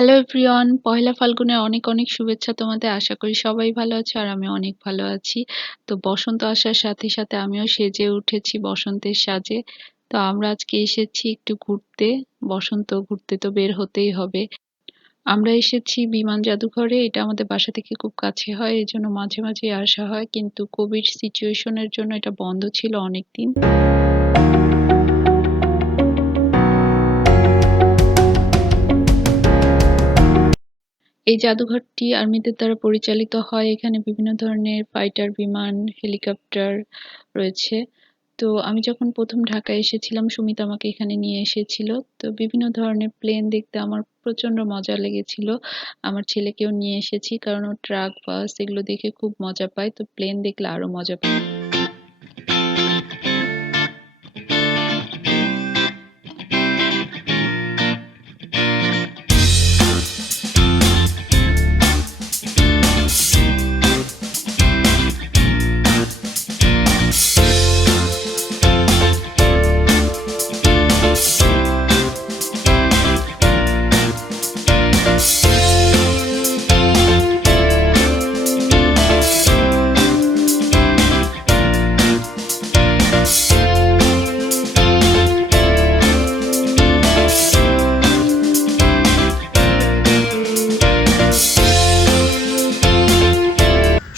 Hello everyone, পহেলা ফাল্গুনের অনেক অনেক শুভেচ্ছা তোমাদের। আশা করি সবাই ভালো আছো আর আমি অনেক ভালো আছি। তো বসন্ত আসার সাথে সাথে আমিও সেজে উঠেছি বসন্তের সাজে। তো আমরা আজকে এসেছি একটু ঘুরতে। বসন্ত ঘুরতে তো বের হতেই হবে। আমরা এসেছি বিমান জাদুঘরে। এটা আমাদের বাসা থেকে খুব কাছে হয়, এই জন্য মাঝে মাঝে আসা হয়, কিন্তু কোভিড সিচুয়েশনের জন্য এটা বন্ধ ছিল অনেকদিন। এই জাদুঘরটি আর্মিদের দ্বারা পরিচালিত হয়। এখানে বিভিন্ন ধরনের ফাইটার বিমান, হেলিকপ্টার রয়েছে। তো আমি যখন প্রথম ঢাকায় এসেছিলাম, সুমিত আমাকে এখানে নিয়ে এসেছিল। তো বিভিন্ন ধরনের প্লেন দেখতে আমার প্রচন্ড মজা লেগেছিল। আমার ছেলেকেও নিয়ে এসেছি, কারণ ও ট্রাক, বাস এগুলো দেখে খুব মজা পায়। তো প্লেন দেখলে আরো মজা পায়।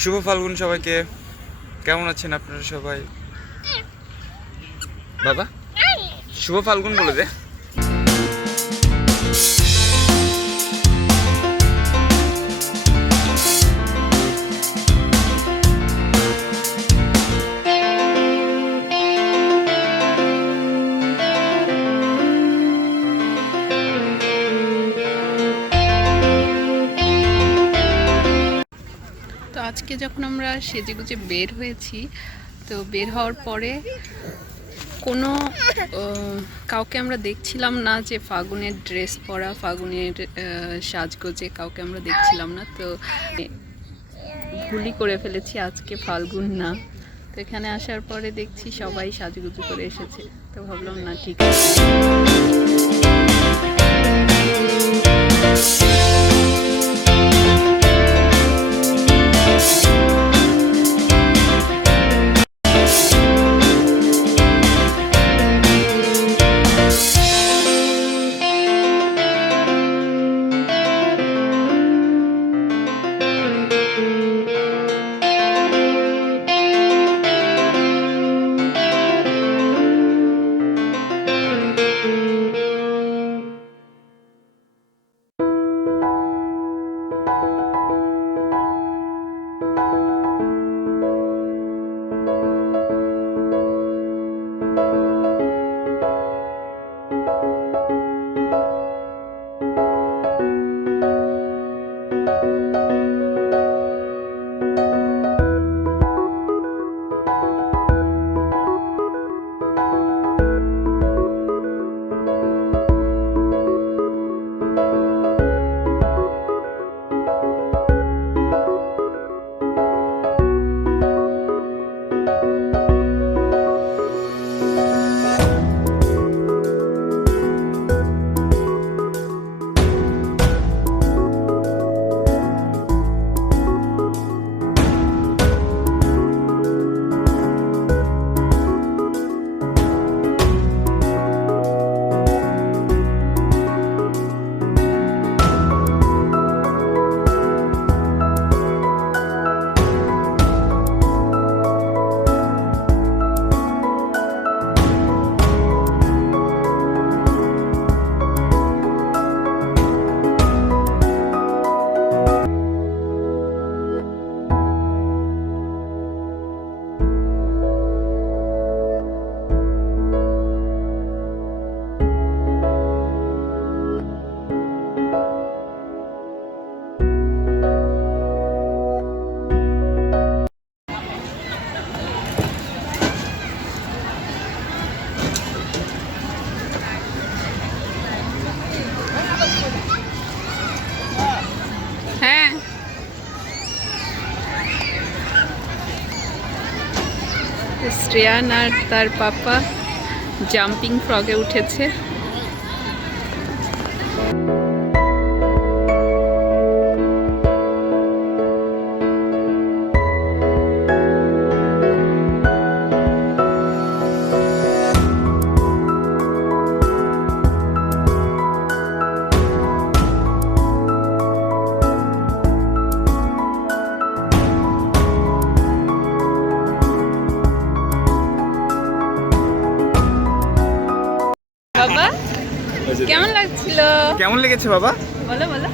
শুভ ফাল্গুন সবাইকে। কেমন আছেন আপনারা সবাই? বাবা শুভ ফাল্গুন বলে দে। তো আজকে যখন আমরা সেজেগুজে বের হয়েছি, তো বের হওয়ার পরে কোনো কাউকে আমরা দেখছিলাম না যে ফাগুনের ড্রেস পরা, ফাগুনের সাজগোজে কাউকে আমরা দেখছিলাম না। তো ভুলই করে ফেলেছি, আজকে ফাল্গুন না। তো এখানে আসার পরে দেখছি সবাই সাজুগুজু করে এসেছে। তো ভাবলাম না, ঠিক আছে। হ্যাঁ, শ্রেয়ান আর তার পাপা জাম্পিং ফ্রগে উঠেছে। বাবা কেমন লাগছিল? কেমন লেগেছে বাবা? বলো বলো।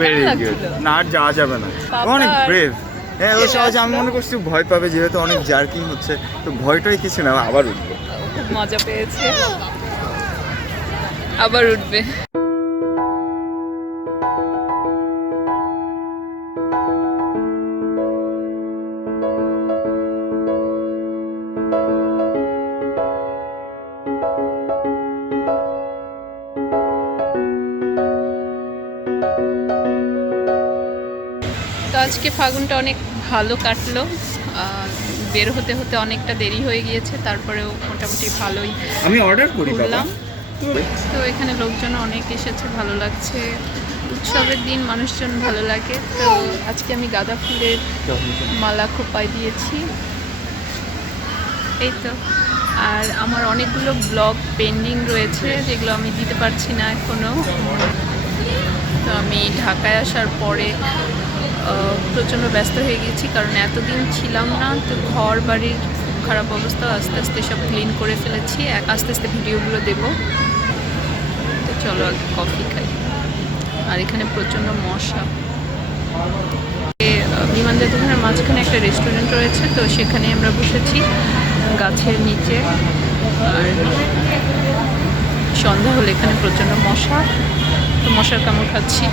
Very good. লাগছিল? না আর যাওয়া যাবে না, বাবা, অনেক ব্রেভ। হ্যাঁ ও চলে সহজে আমি আসলো। মনে করছি ভয় পাবে, যেহেতু অনেক জার্কিং হচ্ছে, তো ভয়টাই কিছু না, আবার উঠবো। খুব মজা পেয়েছে, আবার উঠবে। তো আজকে ফাগুনটা অনেক ভালো কাটলো। বের হতে হতে অনেকটা দেরি হয়ে গিয়েছে, তারপরেও মোটামুটি ভালোই আমি অর্ডার করি বাবা। ঘুরলাম। তো এখানে লোকজন অনেক এসেছে, ভালো লাগছে। উৎসবের দিন মানুষজন ভালো লাগে। তো আজকে আমি গাঁদা ফুলের মালা খোপায় দিয়েছি, এই তো। আর আমার অনেকগুলো ব্লগ পেন্ডিং রয়েছে, যেগুলো আমি দিতে পারছি না এখনও। তো আমি ঢাকায় আসার পরে প্রচণ্ড ব্যস্ত হয়ে গেছি, কারণ এতদিন ছিলাম না। তো ঘর বাড়ির খুব খারাপ অবস্থা, আস্তে আস্তে সব ক্লিন করে ফেলেছি, আস্তে আস্তে ভিডিওগুলো দেবো। তো চলো আগে কফি খাই। আর এখানে প্রচণ্ড মশা। বিমান যাত্রার মাঝখানে একটা রেস্টুরেন্ট রয়েছে, তো সেখানে আমরা বসেছি গাছের নিচে। আর সন্ধ্যা হলে এখানে প্রচণ্ড মশা, তো মশার কামড় খাচ্ছি।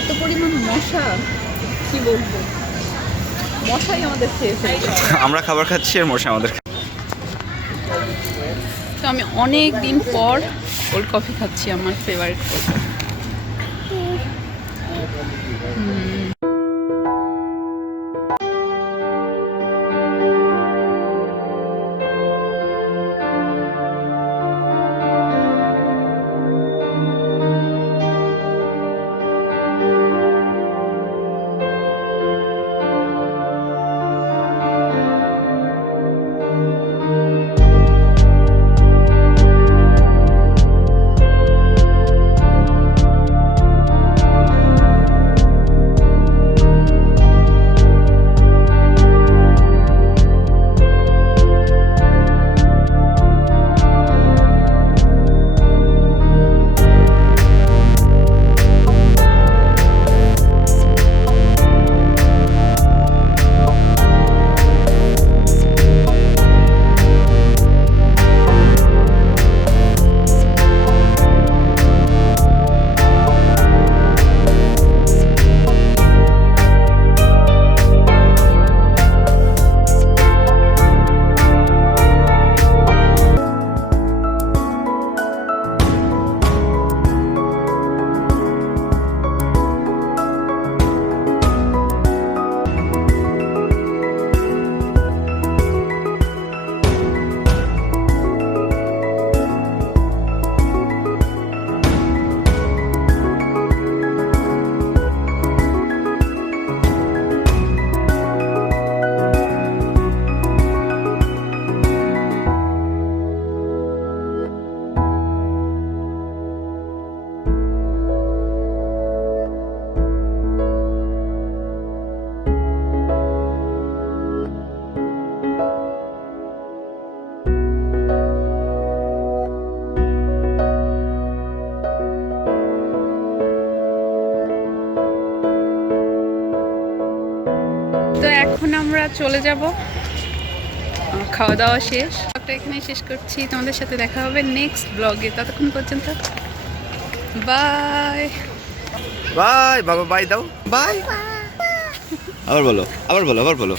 এত পরিমাণ মশা, কি বলবো, মশাই আমাদের খেয়ে ফেলবে। আমরা খাবার খাচ্ছি আর মশা আমাদের। তো আমি অনেক দিন পর কোল্ড কফি খাচ্ছি, আমার ফেভারিট কফি। তো এখন আমরা চলে যাব, খাওয়া দাওয়া শেষ। ব্লগটা এখানে শেষ করছি, তোমাদের সাথে দেখা হবে নেক্সট ব্লগে। ততক্ষণ পর্যন্ত বাই। বাই বাবা, বাই দাও, বাই। আবার বলো, আবার বলো, আবার বলো।